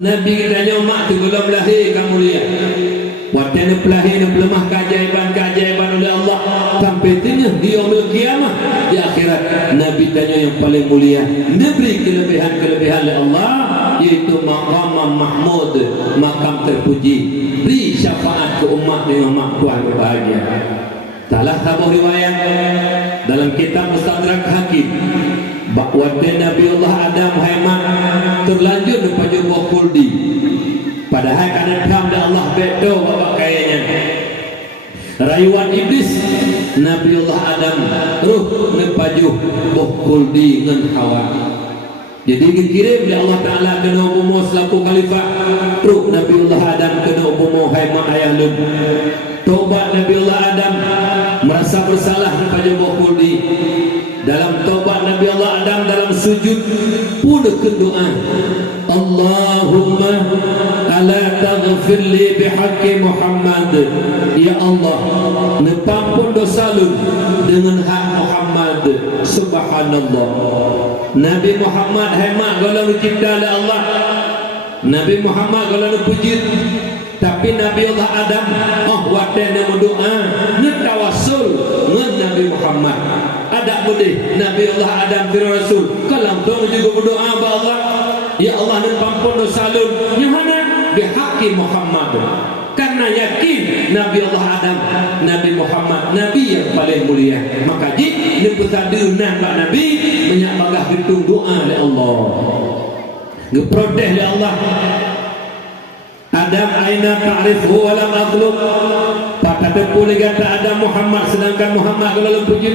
Nabi kitanya mak tu belum lahir kamu lihat. Waktu ni pelahir ni pelemah keajaiban oleh Allah sampai tengah di yaumil kiamah di akhirat. Nabi tanya yang paling mulia, diberi kelebihan oleh Allah, yaitu maqam mahmud, makam terpuji. Beri syafaat ke umat dengan umat Tuhan berbahagia. Salah satu riwayat dalam kitab Mustadrak Hakim bahawa Nabi Allah Adam Muhammad terlanjur pada buah kuldi. Padahal kerana Tuhan Allah betul bapak kayanya. Rayuan iblis Nabi Allah Adam ruh nepaju buah kuldi dengan Hawa. Jadi dikirim oleh Allah Ta'ala kena umum selaku khalifah. Ruh Nabi Allah Adam kena umum Muhammad ayah lun. Taubat Nabi Allah Adam merasa bersalah pada buah kuldi. Dalam taubat Nabi Allah Adam dalam sujud pun berdoa, Allahumma ala taghfir li bihaqqi Muhammad. Ya Allah, nepampun dosa lu dengan hak Muhammad. Subhanallah. Nabi Muhammad hemat kalau dicipta oleh Allah. Nabi Muhammad kalau dipuji. Tapi Nabi Allah Adam waktu dia berdoa ngetawassul dengan Nabi Muhammad. Ada boleh Nabi Allah Adam firman Rasul kalau tu juga berdoa kepada Allah, ya Allah nepampun dosa lu nyahana bihaqqi Muhammad. Karena yakin Nabi Allah Adam, Nabi Muhammad, Nabi yang paling mulia. Maka jik nepetadu nak Nabi banyak bagah hitung doa oleh Allah. Ngeprotes oleh Allah. Adam aina ta'rifu wa lam atlub. Pada tepu lagi kata Adam Muhammad, sedangkan Muhammad kalau lempuji.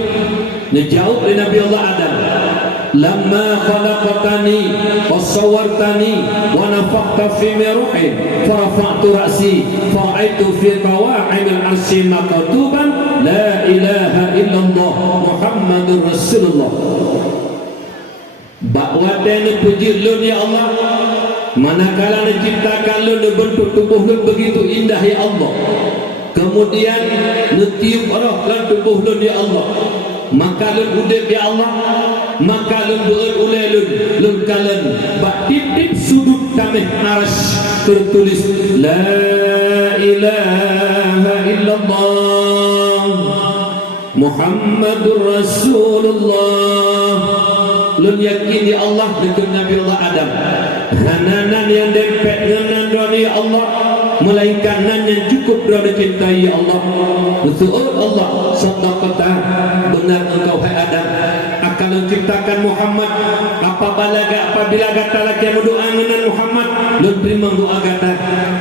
Dijawab oleh Nabi Allah Adam, lamma khalaqtani wa sawwartani wa nafakhta fi ruhi farafa'tu ra'si fara'aitu fi qawa'im al-'arsy maktuban la ilaha illallah Muhammadur Rasulullah. Bahawa dia puji lu ya Allah, manakala diciptakan lu bentuk tubuh lu begitu indah ya Allah, kemudian netiup roh lan tubuh lu ya Allah, maka lu udip ya Allah, maka lu beulai lu kalen bak tip sudut tamih arsy tertulis la ilaha illallah Muhammadur Rasulullah. Lun yakin ya Allah dengan Nabi Allah Adam, hananan yang dempet dengan doa ya Allah, melainkan nan yang cukup doa dicintai ya Allah. Betul Allah sadaqata, benar engkau hai Adam akan menciptakan Muhammad. Apabila kata laki berdoa dengan Muhammad, lun terima doa kata,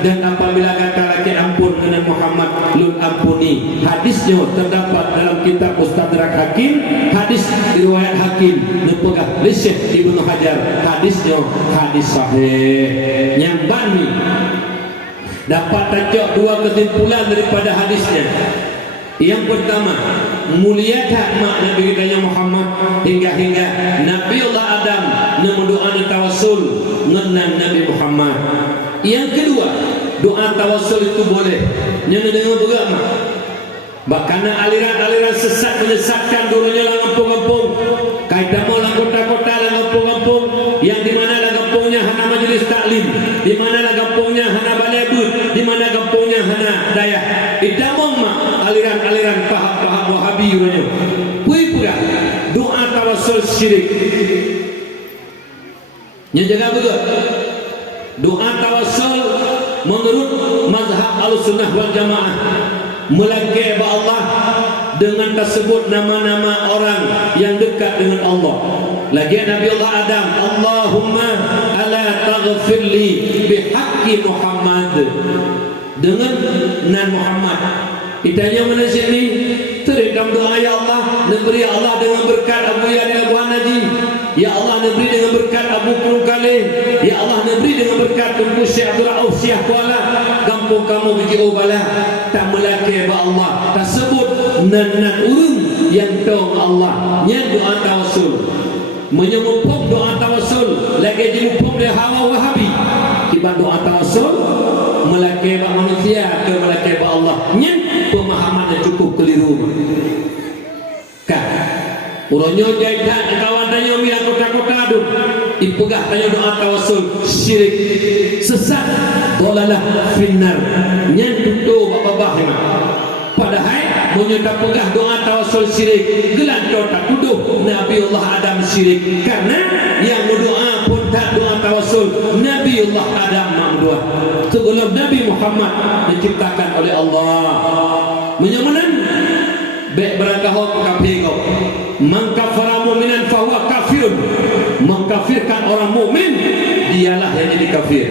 dan apabila kata laki ampun dengan Muhammad, lun ampuni. Hadisnya terdapat dalam kitab Mustadrak Hakim, hadis riwayat Hakim nepegah Syekh Ibnu Hajar. Hadisnya hadis sahih. Yang bani dapat tajuk dua kesimpulan daripada hadisnya. Yang pertama, muliakan mak Nabi kita Muhammad hingga Nabi Allah Adam mendoa tawassul dengan Nabi Muhammad. Yang kedua, doa tawassul itu boleh yang dengan beragama. Bahkan aliran-aliran sesat menyesatkan dulunya lah kampung-kampung. Kaitan mau kota-kota lah kampung-kampung, yang di mana lah kampungnya hana majlis taklim, di mana lah kampungnya hana balai but, di mana kampungnya hana daya. Idamong mak aliran-aliran paham Wahabi rupanya. Pui pula doa tawassul syirik. Yang jaga betul. Doa tawassul menurut mazhab Ahlussunnah wal Jamaah melangkah kepada Allah dengan tersebut nama-nama orang yang dekat dengan Allah. Lagi Nabi Allah Adam, Allahumma ala taghfirli bihaqqi Muhammad, dengan nan Muhammad. Itanya mana sini terikam doa ya Allah, neberi Allah dengan berkat Abu Ya dan Abu Hanaji. Ya Allah neberi dengan berkat Abu Kurukale. Ya Allah neberi dengan berkat Tunku Syekh Abdul Rauf Syekh Kuala. Kampung kamu biji obala tak melaki ba Allah. Tersebut nan urung yang tahu Allah. Nya doa tawassul. Menyemupuk doa tawassul lagi dimupuk dia hawa Wahabi. Kibat doa tawassul melaki ba manusia ke melaki ba Allah. Nya pemahaman yang cukup keliru. Kan uronyo jaitan kawan tanya mi kota-kota adu ipegah tanya doa tawassul syirik. wahuwalah finnar nyan tutu babah hema padahal menyudah pegah doa tawasul syirik gelan tak tuduh Nabiullah Adam syirik karena yang berdoa pun tak doa tawasul Nabiullah Adam nak berdoa sebelum Nabi Muhammad diciptakan oleh Allah menyamanan baik berangkah kafir kau mengkafara mu'minan fahuwa kafirun mengkafirkan orang mukmin dialah yang jadi kafir.